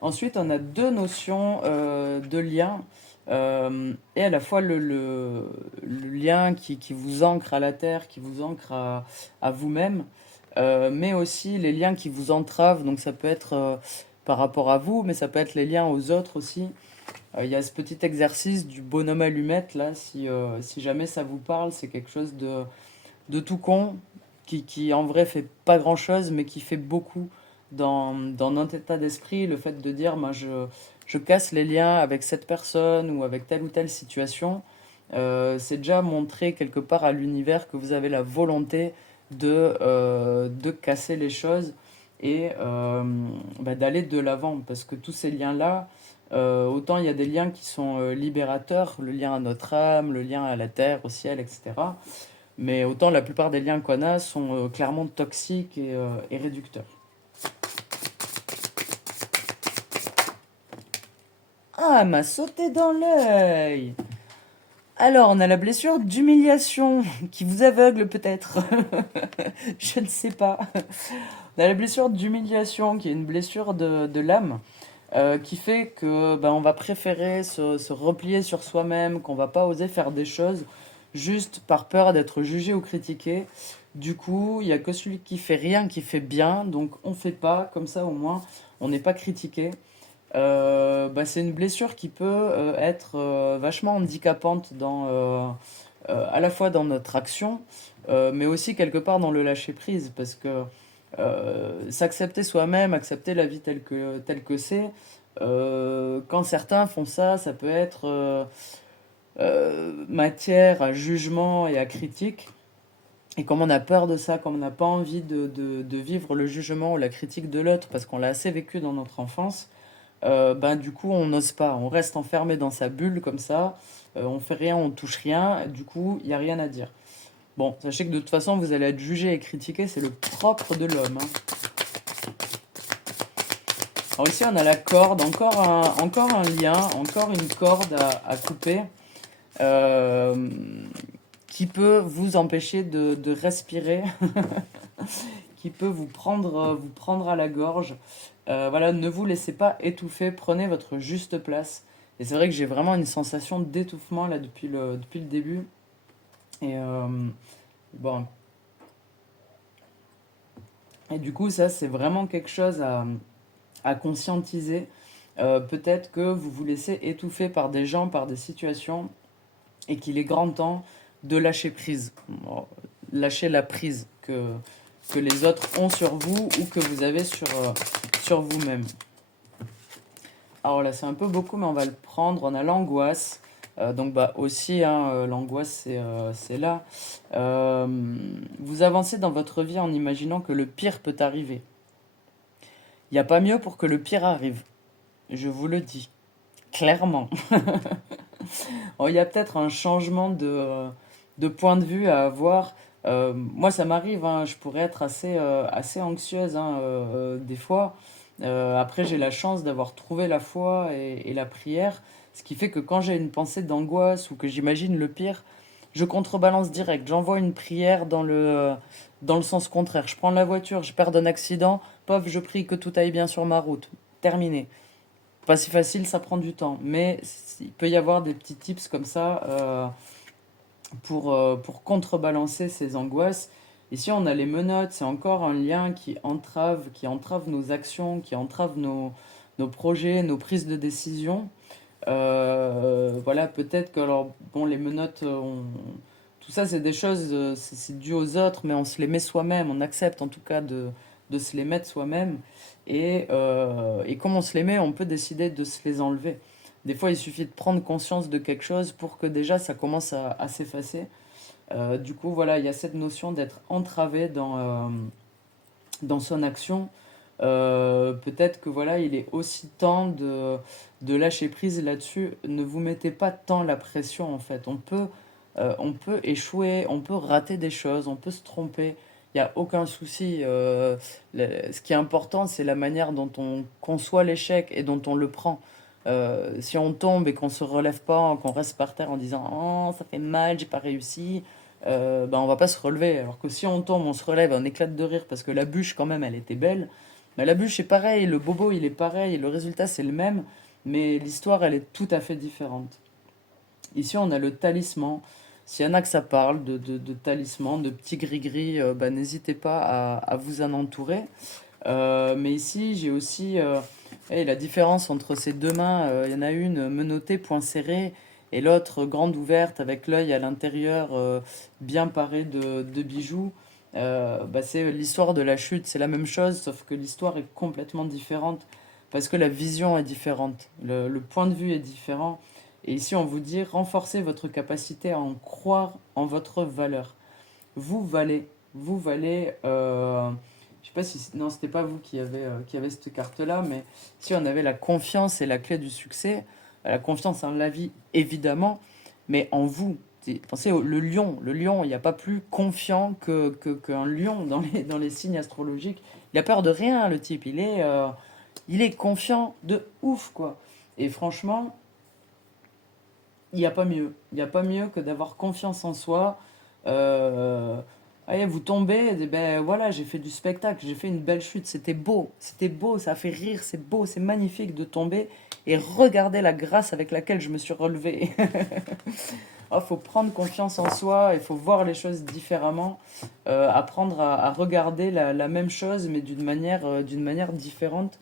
Ensuite, on a deux notions de lien, et à la fois le lien qui vous ancre à la terre, qui vous ancre à vous-même, mais aussi les liens qui vous entravent. Donc ça peut être par rapport à vous, mais ça peut être les liens aux autres aussi. Il y a ce petit exercice du bonhomme allumette, là, si jamais ça vous parle, c'est quelque chose de tout con, qui en vrai fait pas grand-chose, mais qui fait beaucoup dans notre état d'esprit. Le fait de dire, moi, je casse les liens avec cette personne ou avec telle ou telle situation, c'est déjà montrer quelque part à l'univers que vous avez la volonté de casser les choses et bah, d'aller de l'avant. Parce que tous ces liens-là, autant il y a des liens qui sont libérateurs, le lien à notre âme, le lien à la terre, au ciel, etc. Mais autant la plupart des liens qu'on a sont clairement toxiques et réducteurs. Ah, elle m'a sauté dans l'œil. Alors, on a la blessure d'humiliation qui vous aveugle peut-être. Je ne sais pas. On a la blessure d'humiliation qui est une blessure de l'âme qui fait que ben, on va préférer se replier sur soi-même, qu'on va pas oser faire des choses juste par peur d'être jugé ou critiqué. Du coup, il y a que celui qui fait rien qui fait bien, donc on fait pas, comme ça au moins on n'est pas critiqué. Bah, c'est une blessure qui peut être vachement handicapante à la fois dans notre action, mais aussi quelque part dans le lâcher prise, parce que s'accepter soi-même, accepter la vie telle que c'est, quand certains font ça, ça peut être matière à jugement et à critique. Et comme on a peur de ça, comme on n'a pas envie de vivre le jugement ou la critique de l'autre parce qu'on l'a assez vécu dans notre enfance, ben, du coup, on n'ose pas. On reste enfermé dans sa bulle comme ça. On fait rien, on touche rien. Du coup, il n'y a rien à dire. Bon, sachez que de toute façon, vous allez être jugé et critiqué. C'est le propre de l'homme, hein. Alors ici, on a la corde. Encore un lien, encore une corde à couper. euh, qui peut vous empêcher de respirer, qui peut vous prendre à la gorge. Voilà, ne vous laissez pas étouffer, prenez votre juste place. Et c'est vrai que j'ai vraiment une sensation d'étouffement là depuis le début. Et bon, et du coup, ça, c'est vraiment quelque chose à conscientiser. Peut-être que vous vous laissez étouffer par des gens, par des situations, et qu'il est grand temps de lâcher prise. Bon, lâcher la prise que les autres ont sur vous ou que vous avez sur vous-même. Alors là, c'est un peu beaucoup, mais on va le prendre. On a l'angoisse. Donc bah aussi, hein, l'angoisse, c'est là. Euh, Vous avancez dans votre vie en imaginant que le pire peut arriver. Il n'y a pas mieux pour que le pire arrive. Je vous le dis, clairement. Bon, il y a peut-être un changement de point de vue à avoir. Moi, ça m'arrive, hein, je pourrais être assez anxieuse, hein, des fois. Après, j'ai la chance d'avoir trouvé la foi et la prière, ce qui fait que quand j'ai une pensée d'angoisse ou que j'imagine le pire, je contrebalance direct. J'envoie une prière dans le sens contraire. Je prends la voiture, je perds d'un accident, pof, je prie que tout aille bien sur ma route. Terminé. Pas si facile, ça prend du temps. Mais il peut y avoir des petits tips comme ça pour contrebalancer ces angoisses. Ici, on a les menottes. C'est encore un lien qui entrave nos actions, qui entrave nos projets, nos prises de décision. Voilà, peut-être que, alors, bon, les menottes, tout ça, c'est des choses, c'est dû aux autres, mais on se les met soi-même. On accepte en tout cas de se les mettre soi-même. Et comme on se les met, on peut décider de se les enlever. Des fois, il suffit de prendre conscience de quelque chose pour que déjà ça commence à s'effacer. Du coup, voilà, il y a cette notion d'être entravé dans son action. Peut-être que voilà, il est aussi temps de lâcher prise là-dessus. Ne vous mettez pas tant la pression en fait. On peut échouer, on peut rater des choses, on peut se tromper. Il n'y a aucun souci. Ce qui est important, c'est la manière dont on conçoit l'échec et dont on le prend. Si on tombe et qu'on se relève pas, qu'on reste par terre en disant oh ça fait mal, j'ai pas réussi, ben on va pas se relever. Alors que si on tombe, on se relève, on éclate de rire parce que la bûche quand même elle était belle. Mais la bûche est pareil, le bobo il est pareil, le résultat c'est le même, mais l'histoire elle est tout à fait différente. Ici on a le talisman. S'il y en a que ça parle de talisman, de petits gris-gris, bah, n'hésitez pas à vous en entourer. Mais ici, j'ai aussi la différence entre ces deux mains. Il y en a une menottée, point serré, et l'autre grande ouverte avec l'œil à l'intérieur, bien paré de bijoux. Bah, c'est l'histoire de la chute. C'est la même chose, sauf que l'histoire est complètement différente parce que la vision est différente, le point de vue est différent. Et ici, on vous dit renforcez votre capacité à en croire en votre valeur. Vous valez, vous valez. Je sais pas si non, c'était pas vous qui avez cette carte-là, mais si on avait la confiance et la clé du succès, la confiance en la vie évidemment, mais en vous. Pensez le lion. Le lion, il n'y a pas plus confiant qu'un lion dans les signes astrologiques. Il a peur de rien, le type. Il est confiant de ouf, quoi. Et franchement, il n'y a pas mieux. Il n'y a pas mieux que d'avoir confiance en soi. Euh, Allez, vous tombez, et ben voilà, j'ai fait du spectacle, j'ai fait une belle chute, c'était beau, ça a fait rire, c'est beau, c'est magnifique de tomber et regarder la grâce avec laquelle je me suis relevé. Il faut prendre confiance en soi, il faut voir les choses différemment, apprendre à regarder la même chose mais d'une manière différente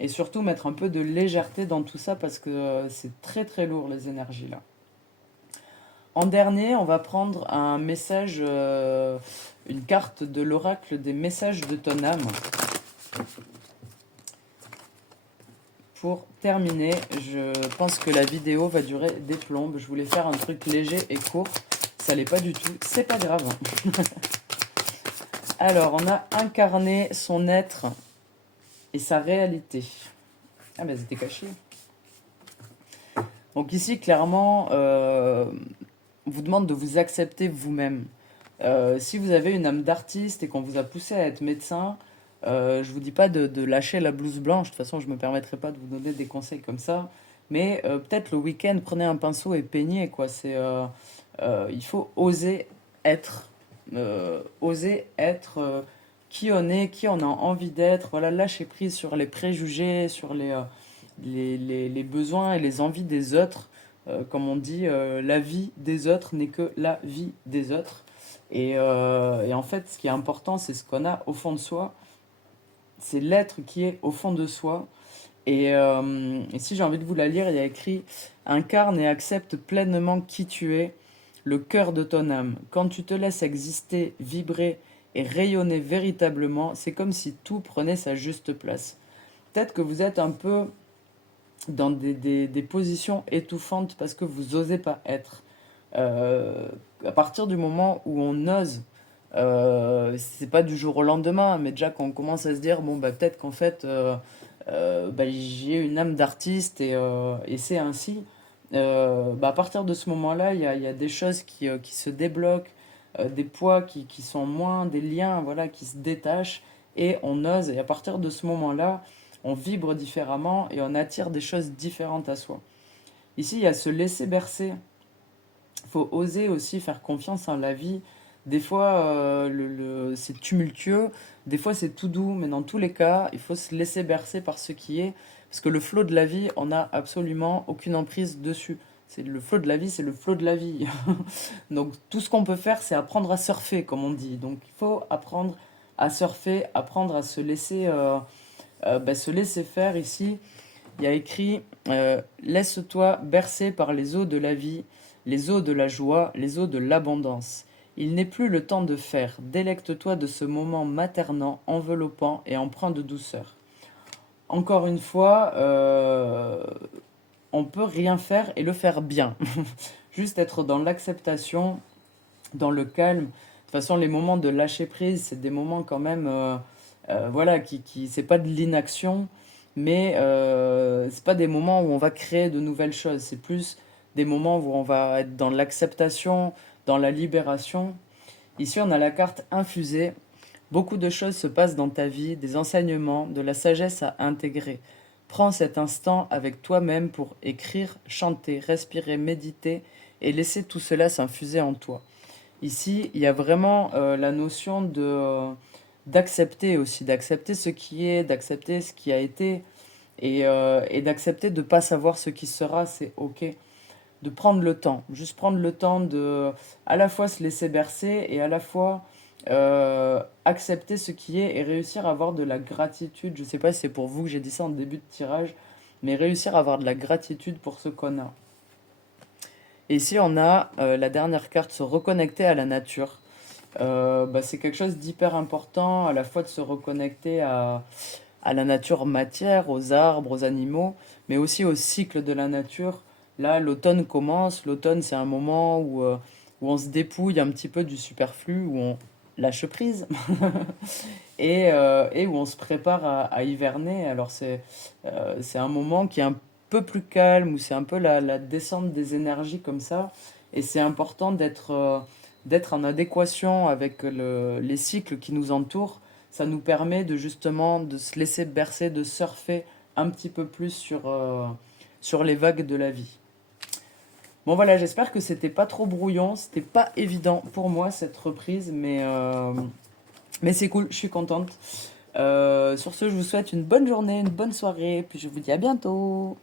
et surtout mettre un peu de légèreté dans tout ça parce que c'est très très lourd les énergies là. En dernier, on va prendre un message, une carte de l'oracle des messages de ton âme. Pour terminer, je pense que la vidéo va durer des plombes. Je voulais faire un truc léger et court. Ça l'est pas du tout. C'est pas grave. Alors, on a incarné son être et sa réalité. Ah, mais c'était caché. Donc ici, clairement, on vous demande de vous accepter vous-même. Si vous avez une âme d'artiste et qu'on vous a poussé à être médecin, je vous dis pas de lâcher la blouse blanche. De toute façon, je me permettrai pas de vous donner des conseils comme ça. Mais peut-être le week-end, prenez un pinceau et peignez, quoi. Il faut oser être qui on est, qui on a envie d'être. Voilà, lâcher prise sur les préjugés, sur les besoins et les envies des autres. Comme on dit, la vie des autres n'est que la vie des autres. Et en fait, ce qui est important, c'est ce qu'on a au fond de soi. C'est l'être qui est au fond de soi. Et si j'ai envie de vous la lire, il y a écrit: incarne et accepte pleinement qui tu es, le cœur de ton âme. Quand tu te laisses exister, vibrer et rayonner véritablement, c'est comme si tout prenait sa juste place. Peut-être que vous êtes un peu dans des positions étouffantes parce que vous osez pas être. À partir du moment où on ose, c'est pas du jour au lendemain, mais déjà quand on commence à se dire, bon, bah, peut-être qu'en fait, bah, j'ai une âme d'artiste et c'est ainsi, bah, à partir de ce moment-là, il y a des choses qui se débloquent, des poids qui sont moins, des liens voilà, qui se détachent et on ose. Et à partir de ce moment-là, on vibre différemment et on attire des choses différentes à soi. Ici, il y a se laisser bercer. Il faut oser aussi faire confiance en la vie. Des fois, c'est tumultueux, des fois c'est tout doux, mais dans tous les cas, il faut se laisser bercer par ce qui est, parce que le flot de la vie, on n'a absolument aucune emprise dessus. C'est le flot de la vie, c'est le flot de la vie. Donc tout ce qu'on peut faire, c'est apprendre à surfer, comme on dit. Donc il faut apprendre à surfer, apprendre à se laisser faire. Ici, il y a écrit laisse-toi bercer par les eaux de la vie, les eaux de la joie, les eaux de l'abondance. Il n'est plus le temps de faire. Délecte-toi de ce moment maternant, enveloppant et empreint de douceur. Encore une fois, on peut rien faire et le faire bien. Juste être dans l'acceptation, dans le calme. De toute façon, les moments de lâcher prise, c'est des moments quand même, voilà, c'est pas de l'inaction, mais c'est pas des moments où on va créer de nouvelles choses. C'est plus des moments où on va être dans l'acceptation, dans la libération. Ici, on a la carte infusée. Beaucoup de choses se passent dans ta vie, des enseignements, de la sagesse à intégrer. Prends cet instant avec toi-même pour écrire, chanter, respirer, méditer et laisser tout cela s'infuser en toi. Ici, il y a vraiment la notion d'accepter aussi, d'accepter ce qui est, d'accepter ce qui a été et d'accepter de ne pas savoir ce qui sera, c'est ok. De prendre le temps, juste prendre le temps de à la fois se laisser bercer et à la fois accepter ce qui est et réussir à avoir de la gratitude. Je sais pas si c'est pour vous que j'ai dit ça en début de tirage, mais réussir à avoir de la gratitude pour ce qu'on a. Et ici, on a la dernière carte, se reconnecter à la nature. Bah, c'est quelque chose d'hyper important, à la fois de se reconnecter à la nature matière, aux arbres, aux animaux, mais aussi au cycle de la nature. Là, l'automne commence. L'automne, c'est un moment où on se dépouille un petit peu du superflu, où on lâche prise et où on se prépare à hiverner. Alors, c'est un moment qui est un peu plus calme, où c'est un peu la descente des énergies comme ça. Et c'est important d'être en adéquation avec les cycles qui nous entourent. Ça nous permet de justement de se laisser bercer, de surfer un petit peu plus sur les vagues de la vie. Bon voilà, j'espère que c'était pas trop brouillon, c'était pas évident pour moi cette reprise, mais c'est cool, je suis contente. Sur ce, je vous souhaite une bonne journée, une bonne soirée, puis je vous dis à bientôt.